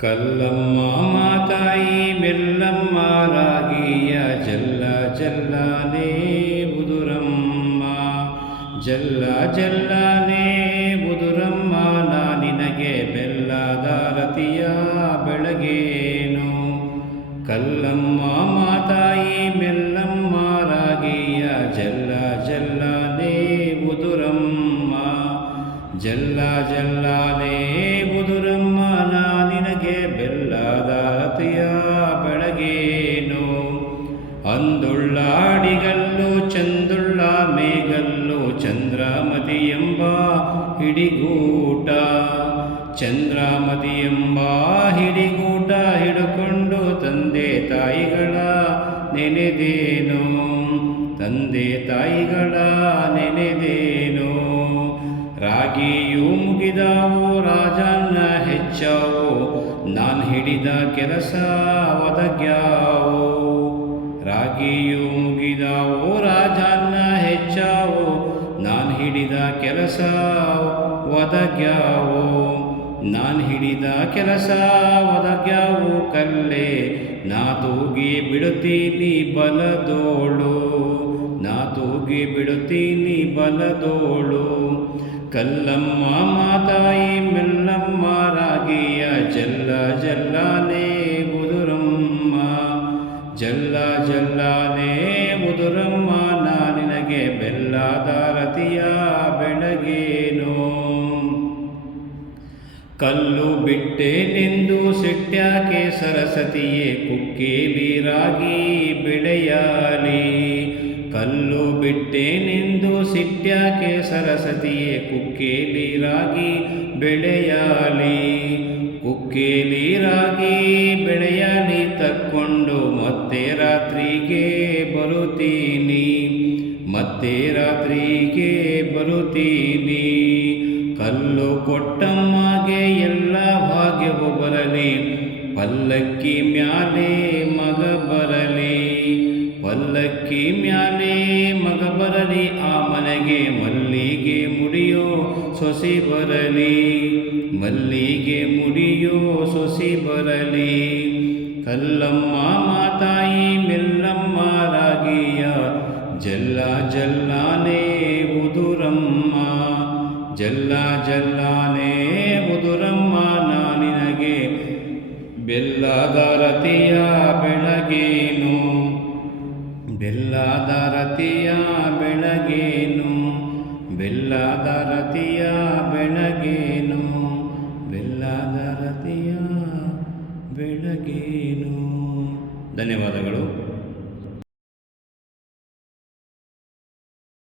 ಕಲ್ಲಮ್ಮ ಮಾತಾಯಿ ಮೆಲ್ಲಮ್ಮ ರಾಗಿಯ ಜಲ್ಲ ಜಲ್ಲನೇ ಬುದುರಮ್ಮ ಜಲ್ಲ ಜಲ್ಲನೇ ಬುದುರಮ್ಮ ನಾ ನಿನಗೆ ಬೆಲ್ಲದ ರತಿಯ ಬೆಳಗೇನು. ಕಲ್ಲಮ್ಮ ಮಾತಾಯಿ ಮೆಲ್ಲಮ್ಮ ರಾಗಿಯ ಜಲ್ಲ ಜಲ್ಲನೇ ಬುದುರಮ್ಮ ಜಲ್ಲ ಜಲ್ಲನೆ ಅಂದುಳ್ಳಾಡಿಗಲ್ಲು ಚಂದುಳ್ಳ ಮೇಗಲ್ಲು, ಚಂದ್ರಮತಿ ಎಂಬ ಹಿಡಿಗೂಟ. ಚಂದ್ರಮತಿ ಎಂಬ ಹಿಡಿಗೂಟ ಹಿಡುಕೊಂಡು ತಂದೆ ತಾಯಿಗಳ ನೆನೆದೇನು? ತಂದೆ ತಾಯಿಗಳ ನೆನೆದೇನು? ರಾಗಿಯು ಮುಗಿದಾವು, ರಾಜನ್ನ ಹೆಚ್ಚಾವು? ನಾನು ಹಿಡಿದ ಕೆಲಸ ಒದಗ್ಯಾವು? ರಾಗಿಯು ಮುಗಿದಾವೋ, ರಾಜನ್ನ ಹೆಚ್ಚಾವೋ, ನಾನು ಹಿಡಿದ ಕೆಲಸ ಒದಗ್ಯಾವೋ, ನಾನು ಹಿಡಿದ ಕೆಲಸ ಒದಗ್ಯಾವು, ಕಲ್ಲೆ ನಾ ತೂಗಿ ಬಿಡುತ್ತೀನಿ ಬಲದೋಳು, ನಾ ತೂಗಿ ಬಿಡುತ್ತೀನಿ ಬಲದೋಳು. ಕಲ್ಲಮ್ಮ ಮಾತಾಯಿ, ಮೆಲ್ಲಮ್ಮ ರಾಗಿಯ ಜಲ್ಲ ಜಲ್ಲಾನೇ ಜಲ್ಲ ಜಲ್ಲಾನೇ ಮುದುರಮ್ಮ, ನಾ ನಿನಗೆ ಬೆಲ್ಲದ ರತಿಯ ಬೆಳಗೇನು? ಕಲ್ಲು ಬಿಟ್ಟೇನೆಂದು ಸಿಟ್ಟ್ಯಾಕೆ ಸರಸ್ವತಿಯೇ ಕುಕ್ಕೆ ರಾಗಿ ಬೆಳೆಯಲಿ? ಕಲ್ಲು ಬಿಟ್ಟೇನೆಂದು ಸಿಟ್ಟ್ಯಾಕೆ ಸರಸ್ವತಿಯೇ ಕುಕ್ಕೆ ರಾಗಿ ಬೆಳೆಯಲಿ? ಕುಕ್ಕೇಲಿ ಮತ್ತೆ ರಾತ್ರಿಗೆ ಬರುತ್ತೀನಿ, ಮತ್ತೆ ರಾತ್ರಿಗೆ ಬರುತ್ತೀನಿ. ಕಲ್ಲು ಕೊಟ್ಟಮ್ಮಗೆ ಎಲ್ಲ ಭಾಗ್ಯವು ಬರಲಿ, ಪಲ್ಲಕ್ಕಿ ಮ್ಯಾಲೆ ಮಗ ಬರಲಿ, ಪಲ್ಲಕ್ಕಿ ಮ್ಯಾಲೆ ಮಗ ಬರಲಿ, ಆ ಮನೆಗೆ ಮಲ್ಲಿಗೆ ಮುಡಿಯೋ ಸೊಸಿ ಬರಲಿ, ಮಲ್ಲಿಗೆ ಮುಡಿಯೋ ಸೊಸಿ ಬರಲಿ. ಕಲ್ಲಮ್ಮ ಮಾತಾಯಿ ಮೆಲ್ಲಮ್ಮ ರಾಗಿಯ ಜಲ್ಲ ಜಲ್ಲಾನೇ ಉದುರಮ್ಮ ಜಲ್ಲ ಜಲ್ಲಾನೇ ಉದುರಮ್ಮ ನಾನಿನಗೆ ಬೆಲ್ಲದ ರತಿಯ ಬೆಳಗೇನು? ಬೆಲ್ಲದ ರತಿಯ ಬೆಳಗೇನು? ಬೆಲ್ಲದ ರತಿಯ ಬೆಳಗೇನು? ಧನ್ಯವಾದಗಳು.